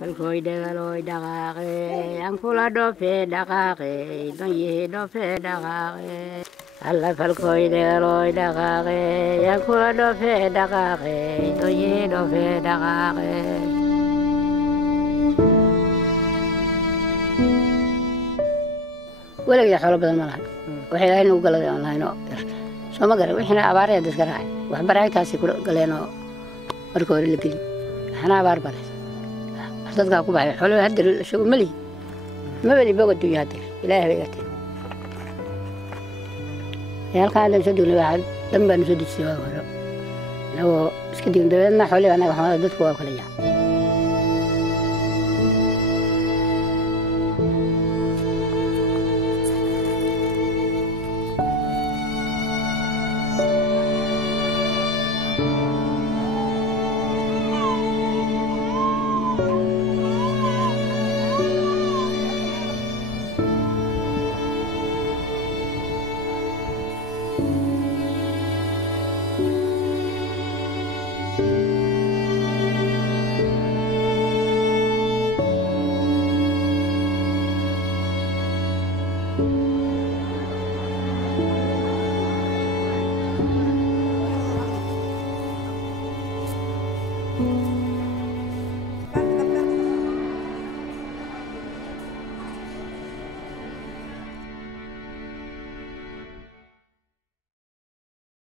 falkooy dhegalooy dhaqaaqe ankula dhofe dhaqaaqe donyihi dhofe dhaqaaqe alla falkooy dhegalooy dhaqaaqe ankula dhofe dhaqaaqe donyihi dhofe dhaqaaqe weligay xoolo badan ma lahay waxay ilaahay nagu galaday aan lahaynoo yar soo ma garan wixiina abaaraya dadka raacay waxbaraagtaasi ku galeenoo marka hore la gelin waxna abaar baray dadkaa ku baxay xoolo hadda isagu ma lihi ma beli boga dunya hadda ilaahay bay gatay halkaan hadda soo dugnay waxaa dhan baan soo dejisay waa hore anagoo iska digin dabeedna xoolihii annaga xamada dadku waa kala yaacay